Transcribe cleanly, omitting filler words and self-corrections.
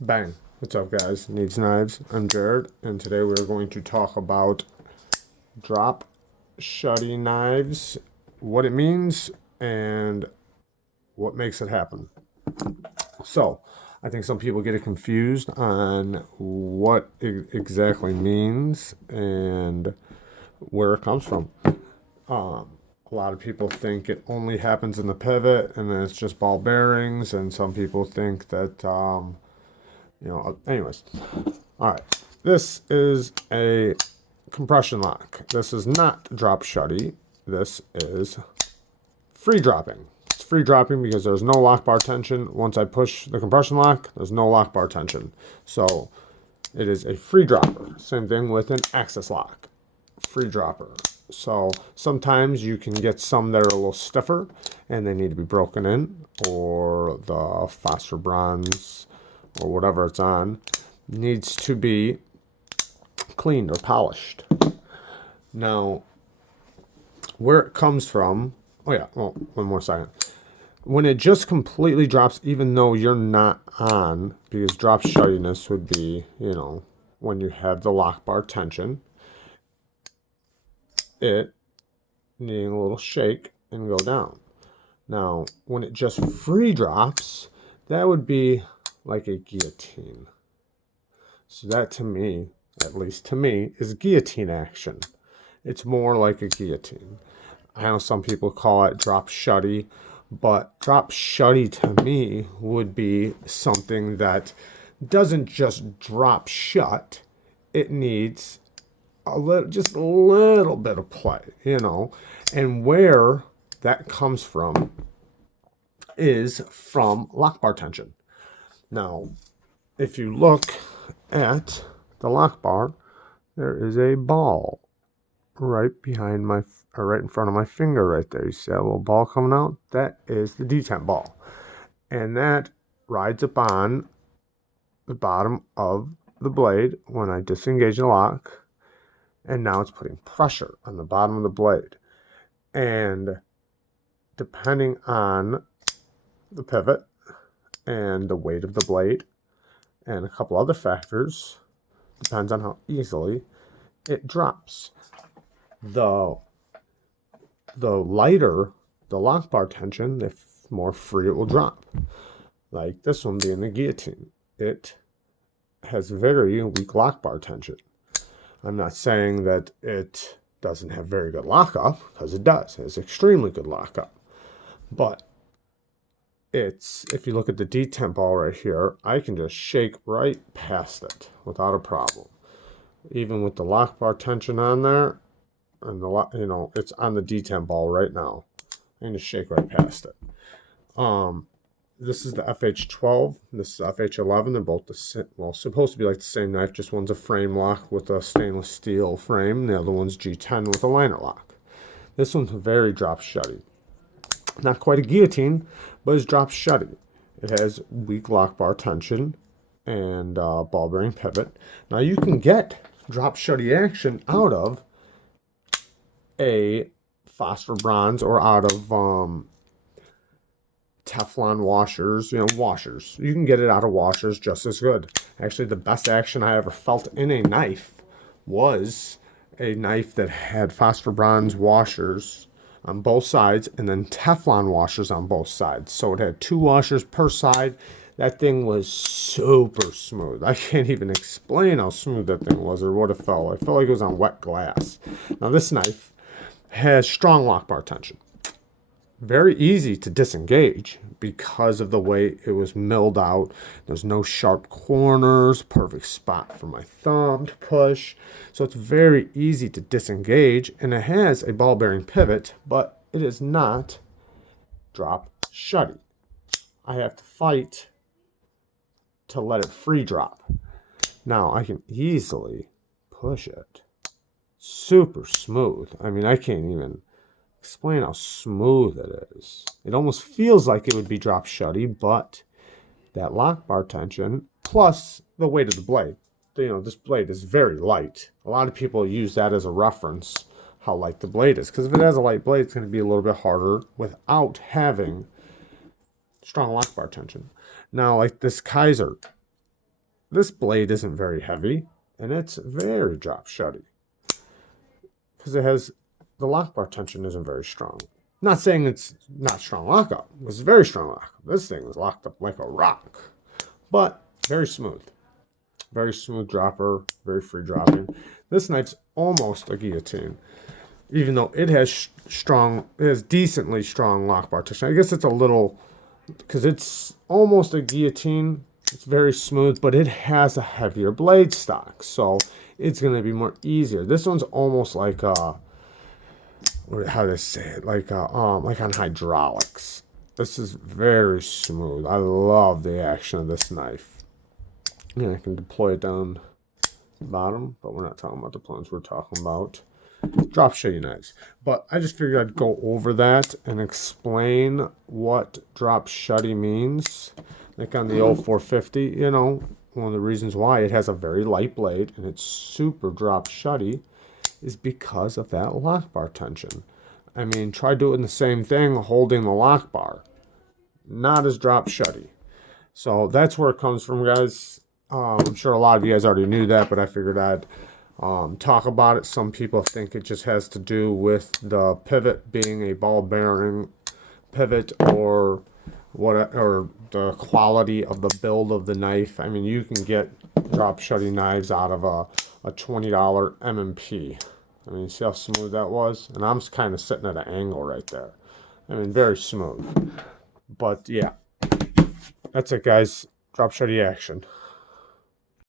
Bang. What's up, guys? Needs Knives. I'm Jared, and today we're going to talk about drop shutty knives, what it means, and what makes it happen. So, I think some people get it confused on what it exactly means and where it comes from. A lot of people think it only happens in the pivot and then it's just ball bearings, and some people think that, anyways. All right. This is a compression lock. This is not drop shutty. This is free dropping. It's free dropping because there's no lock bar tension. Once I push the compression lock, there's no lock bar tension. So it is a free dropper. Same thing with an access lock. Free dropper. So sometimes you can get some that are a little stiffer and they need to be broken in, or the phosphor bronze or whatever it's on needs to be cleaned or polished. Now, where it comes from, one more second. When it just completely drops, even though you're not on, because drop shuttiness would be, when you have the lock bar tension, it needing a little shake and go down. Now, when it just free drops, that would be like a guillotine. So that, to me, at least to me, is guillotine action. It's more like a guillotine. I know some people call it drop shutty, but drop shutty to me would be something that doesn't just drop shut. It needs just a little bit of play, and where that comes from is from lock bar tension. Now, if you look at the lock bar, there is a ball right in front of my finger right there. You see that little ball coming out? That is the detent ball. And that rides upon the bottom of the blade when I disengage the lock. And now it's putting pressure on the bottom of the blade. And depending on the pivot and the weight of the blade and a couple other factors, depends on how easily it drops. The lighter the lock bar tension, the more free it will drop. Like this one being the guillotine. It has very weak lock bar tension. I'm not saying that it doesn't have very good lockup, because it does. It has extremely good lockup. But if you look at the detent ball right here, I can just shake right past it without a problem. Even with the lock bar tension on there, and it's on the detent ball right now. I can just shake right past it. This is the FH12. This is the FH11. They're both supposed to be like the same knife. Just one's a frame lock with a stainless steel frame. The other one's G10 with a liner lock. This one's very drop shutty. Not quite a guillotine, but it's drop shutty. It has weak lock bar tension and ball bearing pivot. Now you can get drop shutty action out of a phosphor bronze or out of Teflon washers, washers. You can get it out of washers just as good. Actually, the best action I ever felt in a knife was a knife that had phosphor bronze washers on both sides and then Teflon washers on both sides. So it had 2 washers per side. That thing was super smooth. I can't even explain how smooth that thing was or what it felt like. I felt like it was on wet glass. Now this knife has strong lock bar tension. Very easy to disengage because of the way it was milled out. There's no sharp corners, perfect spot for my thumb to push. So it's very easy to disengage, and it has a ball bearing pivot, but it is not drop shutty. I have to fight to let it free drop. Now I can easily push it. Super smooth. I mean, I can't even explain how smooth it is. It almost feels like it would be drop shutty, but that lock bar tension plus the weight of the blade. This blade is very light. A lot of people use that as a reference, how light the blade is, because if it has a light blade, it's going to be a little bit harder without having strong lock bar tension. Now, like this Kaiser, this blade isn't very heavy, and it's very drop shutty because it has the lock bar tension isn't very strong. Not saying it's not strong lockup. It's very strong lockup. This thing is locked up like a rock, but very smooth. Very smooth dropper, very free dropping. This knife's almost a guillotine, even though it has decently strong lock bar tension. I guess it's a little, because it's almost a guillotine. It's very smooth, but it has a heavier blade stock, so it's going to be more easier. This one's almost like how do I say it? Like on hydraulics. This is very smooth. I love the action of this knife. Yeah, I can deploy it down the bottom, but we're not talking about deployments. We're talking about drop shutty knives. But I just figured I'd go over that and explain what drop shutty means. Like on the old 450, you know, one of the reasons why it has a very light blade and it's super drop shutty is because of that lock bar tension. I mean, try doing the same thing holding the lock bar. Not as drop shutty. So that's where it comes from, guys. I'm sure a lot of you guys already knew that, but I figured I'd talk about it. Some people think it just has to do with the pivot being a ball bearing pivot or the quality of the build of the knife. I mean, you can get drop shutty knives out of a $20 M&P. I mean, see how smooth that was? And I'm kind of sitting at an angle right there. I mean, very smooth. But yeah, that's it, guys. Drop shutty action.